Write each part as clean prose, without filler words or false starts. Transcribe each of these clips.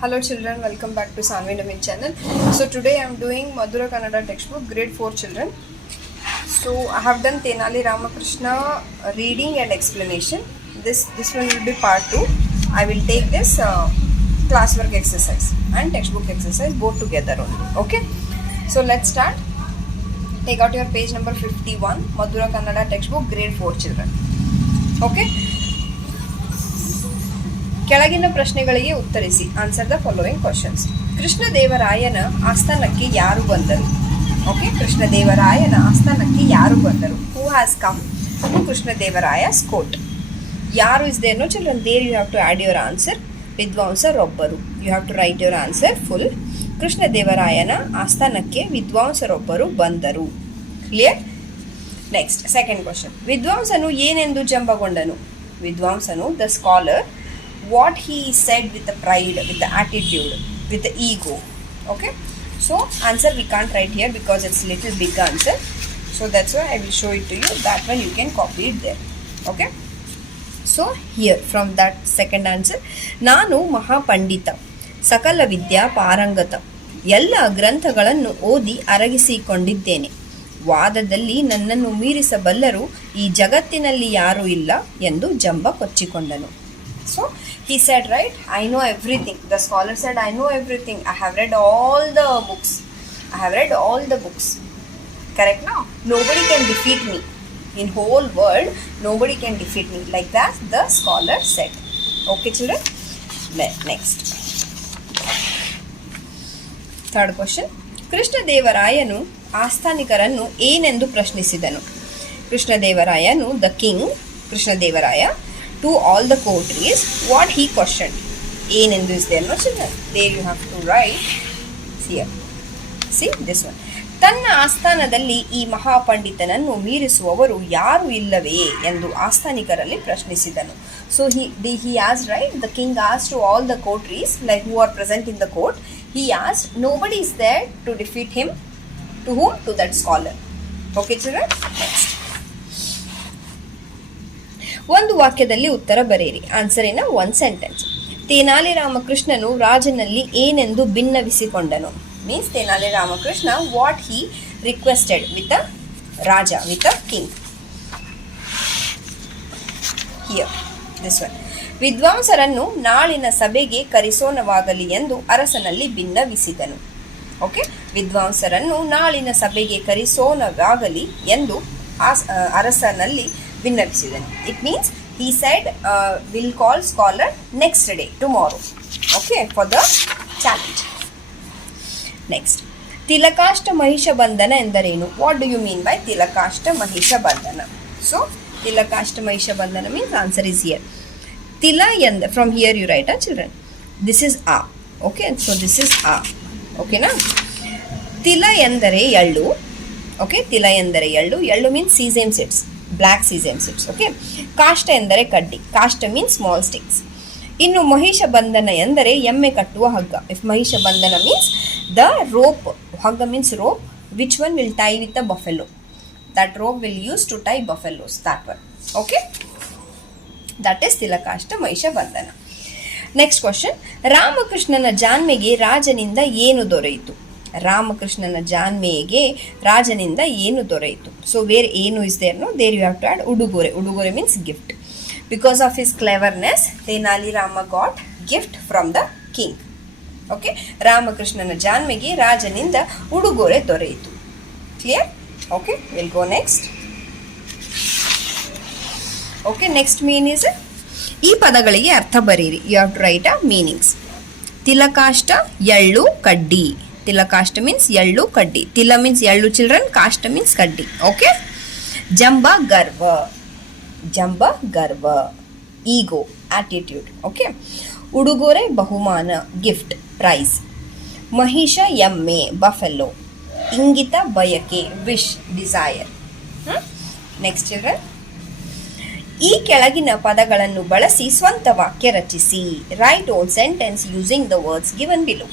Hello children, welcome back to Sanvi Naveen channel. So today I am doing Madhura Kannada textbook grade 4 children. So I have done Tenali Ramakrishna reading and explanation. This one will be part 2. I will take this classwork exercise and textbook exercise both together only. Okay. So let's start. Take out your page number 51, Madhura Kannada textbook grade 4 children. Okay. ಕೆಳಗಿನ ಪ್ರಶ್ನೆಗಳಿಗೆ ಉತ್ತರಿಸಿ. Answer the following questions. ಕೃಷ್ಣದೇವರಾಯನ ಆಸ್ಥಾನಕ್ಕೆ ಯಾರು ಬಂದರು? Okay, ಕೃಷ್ಣದೇವರಾಯನ ಆಸ್ಥಾನಕ್ಕೆ ಯಾರು ಬಂದರು? Who has come to Krishnadevaraya's court? ಯಾರು is there? No children, there you have to add your answer. ವಿದ್ವಾಂಸರೊಬ್ಬರು. You have to write your answer full. ಕೃಷ್ಣದೇವರಾಯನ ಆಸ್ಥಾನಕ್ಕೆ ವಿದ್ವಾಂಸರೊಬ್ಬರು ಬಂದರು. ಕ್ಲಿಯರ್? Next second question. ವಿದ್ವಾಂಸನು ಏನೆಂದು ಜಂಬಗೊಂಡನು? ವಿದ್ವಾಂಸನು, the scholar, what he said with the pride, with the attitude, with the ego. Okay, so answer we can't write here because it's little big answer, so that's why I will show it to you. That one you can copy it there. Okay, so here from that second answer, ನಾನು ಮಹಾಪಂಡಿತ, ಸಕಲ ವಿದ್ಯಾ ಪಾರಂಗತ, ಎಲ್ಲ ಗ್ರಂಥಗಳನ್ನು ಓದಿ ಅರಗಿಸಿಕೊಂಡಿದ್ದೇನೆ, ವಾದದಲ್ಲಿ ನನ್ನನ್ನು ಮೀರಿಸಬಲ್ಲರು ಈ ಜಗತ್ತಿನಲ್ಲಿ ಯಾರೂ ಇಲ್ಲ ಎಂದು ಜಂಬ ಕೊಚ್ಚಿಕೊಂಡನು. So he said, right, I know everything. The scholar said, I know everything. I have read all the books. I have read all the books. Correct now? Nobody can defeat me. In whole world, nobody can defeat me. Like that, the scholar said. Okay, children? Next. Third question. ಕೃಷ್ಣದೇವರಾಯನು ಆಸ್ಥಾನಿಕರನ್ನು ಏನೆಂದು ಪ್ರಶ್ನಿಸಿದನು? ಕೃಷ್ಣದೇವರಾಯನು, the king, Krishnadevaraya, to all the coteries, what he questioned. ಏನೆಂದು is there, no children? There you have to write. See this one. ತನ್ನ ಆಸ್ಥಾನದಲ್ಲಿ ಈ ಮಹಾಪಂಡಿತನನ್ನು ಮೀರಿಸುವವರು ಯಾರು ಇಲ್ಲವೇ ಎಂದು ಆಸ್ಥಾನಿಕರಲ್ಲಿ ಪ್ರಶ್ನಿಸಿದನು. So he asked, right, the king asked to all the coteries, like who are present in the court, he asked, nobody is there to defeat him. To whom? To that scholar. Okay children? Next. ಒಂದು ವಾಕ್ಯದಲ್ಲಿ ಉತ್ತರ ಬರೆಯಿರಿ. Answer in one sentence. Tenali ರಾಮಕೃಷ್ಣನು ರಾಜನಲ್ಲಿ ಏನೆಂದು ಭಿನ್ನವಿಸಿಕೊಂಡನು? Means Tenali Ramakrishna, what he requested with a raja, with a king. Here this one. ವಿದ್ವಾಂಸರನ್ನು ನಾಳಿನ ಸಭೆಗೆ ಕರೆಸೋಣವಾಗಲಿ ಎಂದು ಅರಸನಲ್ಲಿ ಭಿನ್ನವಿಸಿದನು. ಓಕೆ, ವಿದ್ವಾಂಸರನ್ನು ನಾಳಿನ ಸಭೆಗೆ ಕರೆಸೋಣವಾಗಲಿ ಎಂದು ಅರಸನಲ್ಲಿ ಭಿನ್ನವಿಸಿದನು. It means he said we'll call scholar next day, tomorrow. Okay, for the challenge. Next. ತಿಲಕಾಷ್ಟ ಮಹಿಷ ಬಂಧನ ಎಂದರೇನು? What do you mean by ತಿಲಕಾಷ್ಟ ಮಹಿಷ ಬಂಧನ? ಸೊ ತಿಲಕಾಷ್ಟ ಮಹಿಷ ಬಂಧನ means answer is here. ತಿಲ ಎಂದ, from here you write, children. This is a. Okay, so this is a. Okay na? ತಿಲ ಎಂದರೆ ಎಳ್ಳು. Okay, ತಿಲ ಎಂದರೆ ಎಳ್ಳು. ಎಳ್ಳು means sesame seeds, black sesame seeds. Okay, ಕಾಷ್ಟ ಎಂದರೆ ಕಡ್ಡಿ. ಕಾಷ್ಟ ಮೀನ್ಸ್ ಸ್ಮಾಲ್ ಸ್ಟಿಕ್ಸ್. ಇನ್ನು ಮಹಿಷ ಬಂಧನ ಎಂದರೆ ಎಮ್ಮೆ ಕಟ್ಟುವ ಹಗ್ಗ. ಇಫ್ ಮಹಿಷ ಬಂಧನ ಮೀನ್ಸ್ ದ ರೋಪ್, ಹಗ್ಗ means rope, which one will tie with a buffalo. That rope will use to tie buffaloes, that one. Okay, that is ತಿಲಕಾಷ್ಟ ಮಹಿಷ ಬಂಧನ. Next question. ರಾಮಕೃಷ್ಣನ ಜಾನ್ಮೆಗೆ ರಾಜನಿಂದ ಏನು ದೊರೆಯಿತು? ರಾಮಕೃಷ್ಣನ ಜಾನ್ಮೆಗೆ ರಾಜನಿಂದ ಏನು ದೊರೆಯಿತು? ಸೊ ವೇರ್ ಏನು is there, no, there you have to add ಉಡುಗೊರೆ. ಉಡುಗೊರೆ means gift. Because of his cleverness, Tenali Rama got gift from the king. Okay, ರಾಮಕೃಷ್ಣನ ಜಾನ್ಮೆಗೆ ರಾಜನಿಂದ ಉಡುಗೊರೆ ದೊರೆಯಿತು. Clear? Okay, will go next. Okay, next mean is, ಈ ಪದಗಳಿಗೆ ಅರ್ಥ ಬರೀರಿ. You have to write a meanings. ತಿಲಕಾಷ್ಟ ಎಳ್ಳು ಕಡ್ಡಿ. ತಿಲಕಾಷ್ಟ ಮೀನ್ಸ್ ಎಳ್ಳು ಕಡ್ಡಿ. ತಿಲ ಮೀನ್ಸ್ ಎಳ್ಳು ಚಿಲ್ಡ್ರನ್, ಕಾಷ್ಟ ಮೀನ್ಸ್ ಕಡ್ಡಿ. ಓಕೆ. ಜಂಬ ಗರ್ವ. ಜಂಬ ಗರ್ವ, ಈಗೋ, ಆಟಿಟ್ಯೂಡ್. ಓಕೆ. ಉಡುಗೊರೆ ಬಹುಮಾನ, ಗಿಫ್ಟ್, ಪ್ರೈಸ್. ಮಹಿಷ ಎಮ್ಮೆ, ಬಫೆಲೋ. ಇಂಗಿತ ಬಯಕೆ, ವಿಶ್, ಡಿಸೈರ್. Next children. ಈ ಕೆಳಗಿನ ಪದಗಳನ್ನು ಬಳಸಿ ಸ್ವಂತ ವಾಕ್ಯ ರಚಿಸಿ. Write own sentence using the words given below.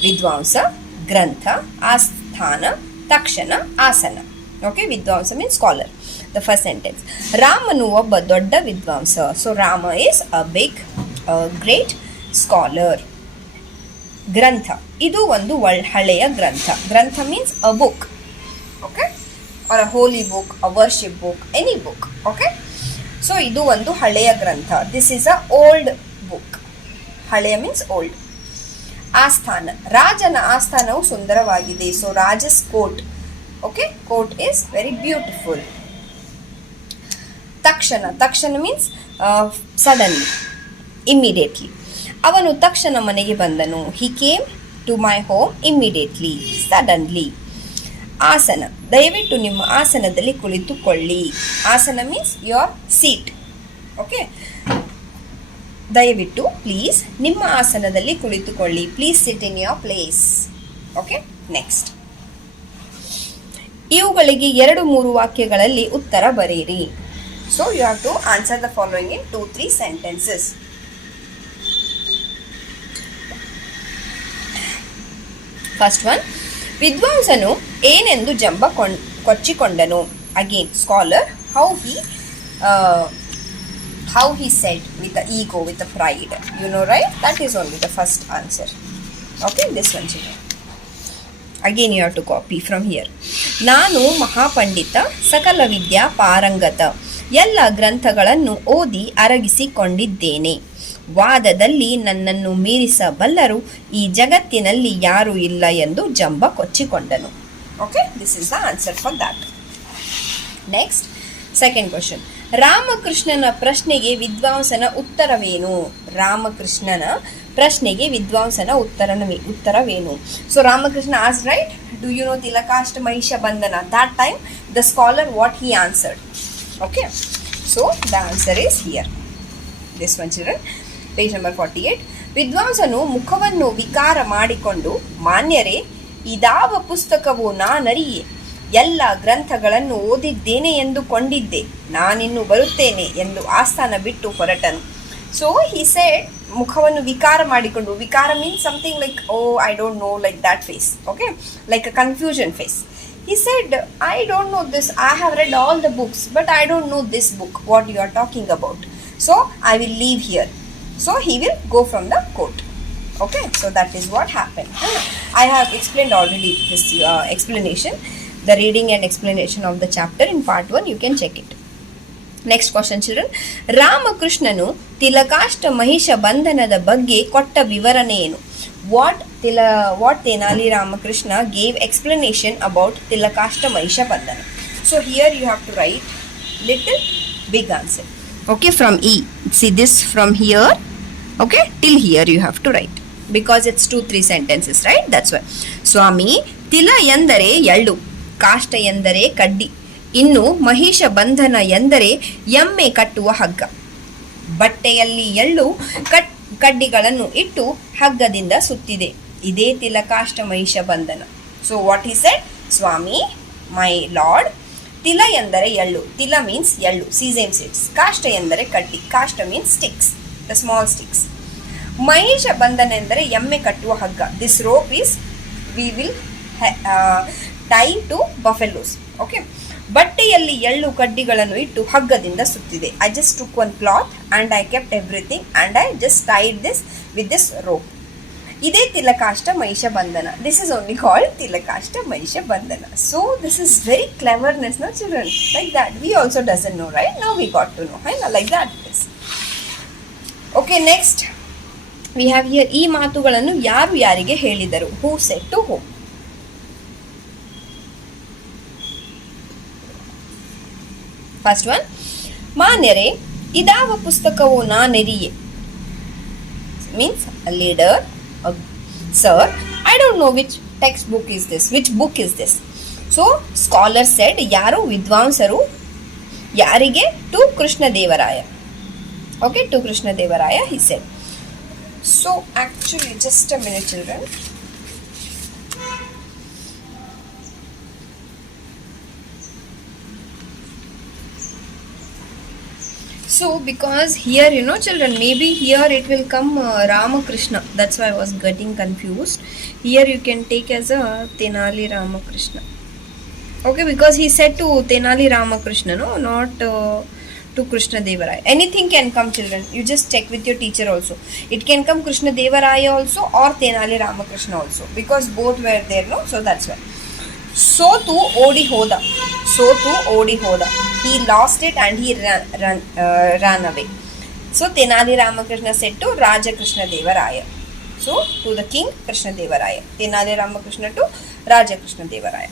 ವಿದ್ವಾಂಸ, ಗ್ರಂಥ, ಆಸ್ಥಾನ, ತಕ್ಷಣ, ಆಸನ. ಓಕೆ, ವಿದ್ವಾಂಸ means scholar. The first sentence. ರಾಮನು ಒಬ್ಬ ದೊಡ್ಡ ವಿದ್ವಾಂಸ. So Rama is a big great scholar. ಗ್ರಂಥ, ಇದು ಒಂದು ಹಳೆಯ ಗ್ರಂಥ. ಗ್ರಂಥ means a book, okay, or a holy book, a worship book, any book, okay. So ಇದು ಒಂದು ಹಳೆಯ ಗ್ರಂಥ. This is a old book. ಹಳೆಯ ಮೀನ್ಸ್ ಓಲ್ಡ್. ಆಸ್ಥಾನ, ರಾಜನ ಆಸ್ಥಾನವು ಸುಂದರವಾಗಿದೆ. So raja's court, okay, court is very beautiful. ತಕ್ಷಣ, ತಕ್ಷಣ ಮೀನ್ಸ್ ಸಡನ್ಲಿ, ಇಮ್ಮಿಡಿಯೇಟ್ಲಿ. ಅವನು ತಕ್ಷಣ ಮನೆಗೆ ಬಂದನು. He came to my home immediately, suddenly. ಆಸನ, ದಯವಿಟ್ಟು ನಿಮ್ಮ ಆಸನದಲ್ಲಿ ಕುಳಿತುಕೊಳ್ಳಿ. ಆಸನ ಮೀನ್ಸ್ ಯೋರ್ ಸೀಟ್, ಓಕೆ. ದಯವಿಟ್ಟು, ಪ್ಲೀಸ್, ನಿಮ್ಮ ಆಸನದಲ್ಲಿ ಕುಳಿತುಕೊಳ್ಳಿ. Please sit in your place, okay. Next, ಇವುಗಳಿಗೆ 2-3 ವಾಕ್ಯಗಳಲ್ಲಿ ಉತ್ತರ ಬರೆಯಿರಿ. So you have to answer the following in 2-3 sentences. First one, ವಿದ್ವಾಂಸನು ಏನೆಂದು ಜಂಬ ಕೊಚ್ಚಿಕೊಂಡನು. Again scholar, how he said with the ego, with the pride, you know, right? That is only the first answer, okay. This one children, again you have to copy from here. ನಾನು ಮಹಾಪಂಡಿತ, ಸಕಲ ವಿದ್ಯಾ ಪಾರಂಗತ, ಎಲ್ಲ ಗ್ರಂಥಗಳನ್ನು ಓದಿ ಅರಗಿಸಿಕೊಂಡಿದ್ದೇನೆ. ವಾದದಲ್ಲಿ ನನ್ನನ್ನು ಮೀರಿಸಬಲ್ಲರು ಈ ಜಗತ್ತಿನಲ್ಲಿ ಯಾರೂ ಇಲ್ಲ ಎಂದು ಜಂಬ ಕೊಚ್ಚಿಕೊಂಡನು. Okay, this is the answer for that. Next, second question. ರಾಮಕೃಷ್ಣನ ಪ್ರಶ್ನೆಗೆ ವಿದ್ವಾಂಸನ ಉತ್ತರವೇನು? ರಾಮಕೃಷ್ಣನ ಪ್ರಶ್ನೆಗೆ ವಿದ್ವಾಂಸನ ಉತ್ತರವೇನು? So Ramakrishna asked, right, do you know Tilakashta Mahisha Bandhana? That time the scholar, what he answered, okay. So the answer is here, this one children, page number 48. ವಿದ್ವಾಂಸನು ಮುಖವನ್ನು ವಿಕಾರ ಮಾಡಿಕೊಂಡು, ಮಾನ್ಯರೇ, ಇದಾವ ಪುಸ್ತಕವು ನಾನರಿಯೆ, ಎಲ್ಲ ಗ್ರಂಥಗಳನ್ನು ಓದಿದ್ದೇನೆ ಎಂದುಕೊಂಡಿದ್ದೆ, ನಾನಿನ್ನು ಬರುತ್ತೇನೆ ಎಂದು ಆಸ್ಥಾನ ಬಿಟ್ಟು ಹೊರಟನು. ಸೊ ಹಿ ಸೆಡ್, ಮುಖವನ್ನು ವಿಕಾರ ಮಾಡಿಕೊಂಡು, ವಿಕಾರ means something like, oh I don't know, like that face, okay, like a confusion face. He said, I don't know this, I have read all the books, but I don't know this book, what you are talking about. So I will leave here. So he will go from the court. Okay, so that is what happened. I have explained already this explanation, the reading and explanation of the chapter in part 1. You can check it. Next question children. ರಾಮಕೃಷ್ಣನು ತಿಲಕಾಷ್ಟ ಮಹಿಷ ಬಂಧನದ ಬಗ್ಗೆ ಕೊಟ್ಟ ವಿವರಣೆ ಏನು? What Tenali Ramakrishna gave explanation about Tilakashta Mahisha Bandhana. So here you have to write little big answer. Okay, from E. See this from here, okay, till here you have to write, because it's 2-3 sentences, right? That's why. Swami, Tila ಎಂದರೆ ಎಳ್ಳು, ಕಾಷ್ಟ ಎಂದರೆ ಕಡ್ಡಿ, ಇನ್ನು ಮಹಿಷ ಬಂಧನ ಎಂದರೆ ಎಮ್ಮೆ ಕಟ್ಟುವ ಹಗ್ಗ. ಬಟ್ಟೆಯಲ್ಲಿ ಎಳ್ಳು ಕಡ್ಡಿಗಳನ್ನು ಇಟ್ಟು ಹಗ್ಗದಿಂದ ಸುತ್ತಿದೆ, ಇದೇ ತಿಲಕಾಷ್ಟ ಮಹಿಷ ಬಂಧನ. ಸೊ ವಾಟ್ ಹಿ ಸೆಡ್, ಸ್ವಾಮಿ, ಮೈ ಲಾರ್ಡ್, ತಿಲ ಎಂದರೆ ಎಳ್ಳು, ತಿಲ ಮೀನ್ಸ್ ಎಳ್ಳು, ಸೀಸೇಮ್ ಸೀಡ್ಸ್. ಕಾಷ್ಟ ಎಂದರೆ ಕಡ್ಡಿ, ಕಾಷ್ಟ means sticks, the small sticks. ಮಹಿಷ ಬಂಧನ ಎಂದರೆ ಎಮ್ಮೆ ಕಟ್ಟುವ ಹಗ್ಗ. This rope is we will tie to buffaloes, okay. ಬಟ್ಟೆಯಲ್ಲಿ ಎಳ್ಳು ಕಡ್ಡಿಗಳನ್ನು ಇಟ್ಟು ಹಗ್ಗದಿಂದ ಸುತ್ತಿದೆ. I just took one cloth and I kept everything and I just tied this with this rope. ಇದೇ ತಿಲಕಾಷ್ಟ ಮಹಿಷ ಬಂಧನ. ದಿಸ್ ಇಸ್ ಓನ್ಲಿ ಕಾಲ್ಡ್ ತಿಲಕಾಷ್ಟ ಮಹಿಷ ಬಂಧನ. So this is very cleverness, no children, like that we also doesn't know, right? Now we got to know, like that it is. Okay, next we have here, ಈ ಮಾತುಗಳನ್ನು ಯಾರು ಯಾರಿಗೆ ಹೇಳಿದರು? Who said to whom? First one, ಮಾನ್ಯರೇ, ಇದಾವ ಪುಸ್ತಕವು ನಾನೆರಿಯೆ, means a leader, a sir, I don't know which textbook is this, which book is this. So scholar said, ಯಾರು? ವಿದ್ವಾಂಸರು. ಯಾರಿಗೆ? To Krishnadevaraya. Okay, to Krishnadevaraya he said. So actually, just a minute children. So because here, you know children, maybe here it will come Ramakrishna, that's why I was getting confused. Here you can take as a Tenali Ramakrishna, okay, because he said to Tenali Ramakrishna, no, not to Krishna Devaraya. Anything can come, children. You just check with your teacher also. It can come Krishna Devaraya also or Tenali Ramakrishna also, because both were there, no? So that's why. Sotu odi hoda. Sotu odi hoda. He lost it and he ran away. So Tenali Ramakrishna said to Raja Krishna Devaraya. So to the king Krishna Devaraya. Tenali Ramakrishna to Raja Krishna Devaraya.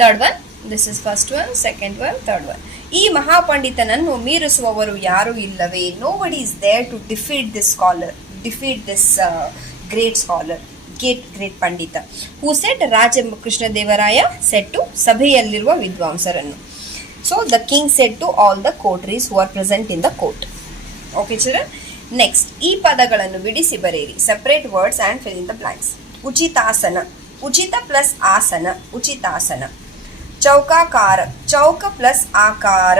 Third one. This is first one, second one, third one. ಈ ಮಹಾಪಂಡಿತನನ್ನು ಮೀರಿಸುವವರು ಯಾರೂ ಇಲ್ಲವೇ. Nobody is there to defeat this scholar, defeat this great scholar, great Pandit. Who said? Raja Krishna Devaraya said to ಸಭೆಯಲ್ಲಿರುವ ವಿದ್ವಾಂಸರನ್ನು. So the king said to all the courtiers who are present in the court. Okay children. Next, ಈ ಪದಗಳನ್ನು ಬಿಡಿಸಿ ಬರೆಯಿರಿ. Separate words and fill in the blanks. ಉಚಿತಾಸನ. ಉಚಿತ plus ಆಸನ. ಉಚಿತಾಸನ. ಚೌಕಾಕಾರ. ಚೌಕ plus ಆಕಾರ.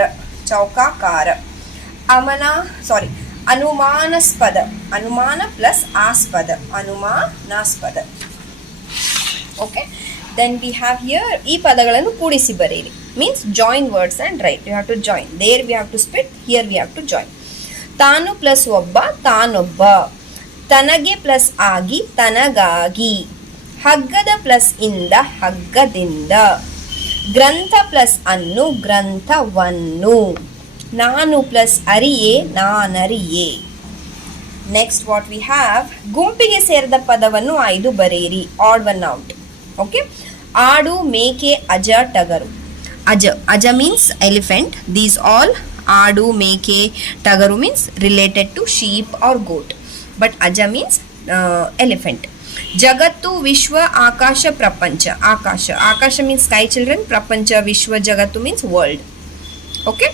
ಚೌಕಾಕಾರ. ಅನುಮಾನಾಸ್ಪದ. ಅನುಮಾನ ಪ್ಲಸ್ ಆಸ್ಪದ. ಅನುಮಾನಾಸ್ಪದ. Okay. Then we have here ಈ ಪದಗಳನ್ನು ಕೂಡಿಸಿ ಬರೆಯಿರಿ. Means join words and write. You have to join. There we have to split. Here we have to join. ತಾನು ಪ್ಲಸ್ ಒಬ್ಬ. ತಾನೊಬ್ಬ. ತನಗೆ ಪ್ಲಸ್ ಆಗಿ. ತನಗಾಗಿ. ಹಗ್ಗದ ಪ್ಲಸ್ ಇಂದ. ಹಗ್ಗದಿಂದ. ಗ್ರಂಥ ಪ್ಲಸ್ ಅನ್ನು. ಗ್ರಂಥವನ್ನು. ನಾನು ಪ್ಲಸ್ ಅರಿಯೇ. ನಾನರಿಯೇ. ನೆಕ್ಸ್ಟ್ ವಾಟ್ ವಿ ಹ್ಯಾವ್, ಗುಂಪಿಗೆ ಸೇರಿದ ಪದವನ್ನು ಆಯ್ದು ಬರೆಯಿರಿ. Odd one out. ಓಕೆ. ಆಡು, ಮೇಕೆ, ಅಜ, ಟಗರು. ಅಜ ಮೀನ್ಸ್ ಎಲಿಫೆಂಟ್. ದೀಸ್ ಆಲ್ ಆಡು, ಮೇಕೆ, ಟಗರು means related to sheep or goat, but aja means elephant. ಜಗತ್ತು, ವಿಶ್ವ, ಆಕಾಶ, ಪ್ರಪಂಚ. ಆಕಾಶ means sky children. ಪ್ರಪಂಚ, ವಿಶ್ವ, ಜಗತ್ತು means world. Okay.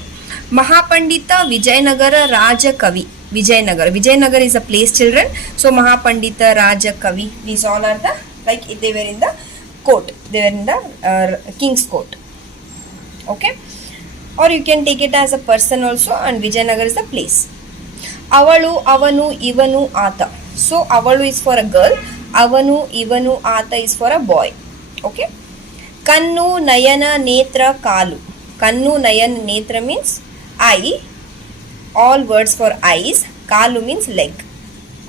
ಮಹಾಪಂಡಿತ, ವಿಜಯನಗರ, ರಾಜ, ಕವಿ. Vijayanagar is a place children. So Mahapandita, Raja, Kavi, these all are the, like they were in the court. They were in the king's court. Okay. Or you can take it as a person also, and Vijayanagar is the place. Avalu, avanu, ivanu, ata. So avalu is for a girl. Avanu, ivanu, ata is for a boy. Okay. Kannu, nayana, netra, kalu. Kannu, nayana, netra means eye. All words for eyes. Kalu means leg.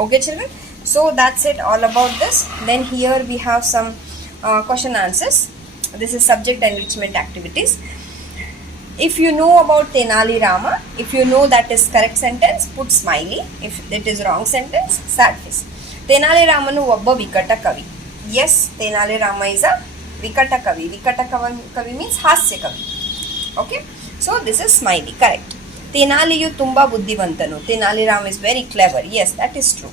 Okay children. So that's it all about this. Then here we have some question answers. This is subject enrichment activities. If you know about Tenali Rama, if you know that is correct sentence, put smiley. If it is wrong sentence, sad face. Tenali Ramanu obba vikata kavi. Yes, Tenali Rama is a vikata kavi. Vikata kavi means hasya kavi. Okay. So this is smiley. Correct. Tenaliyu tumba buddhivantanu. Tenali Rama is very clever. Yes, that is true.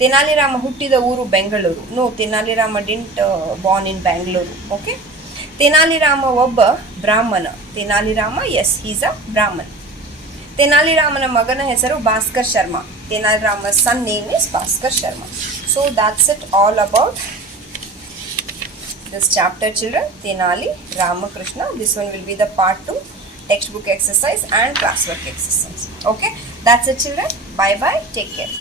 Tenali Rama huttida uru Bengaluru. No, Tenali Rama didn't born in Bangalore. Okay. Tenali Rama obba brahmana. Tenali Rama, yes, he is a brahman. Tenali Ramana magana hesaru Bhaskar Sharma. Tenali Rama's son name is Bhaskar Sharma. So that's it all about this chapter children. Tenali Ramakrishna. This one will be the part 2 textbook exercise and classwork exercise. Okay, that's it children. Bye bye. Take care.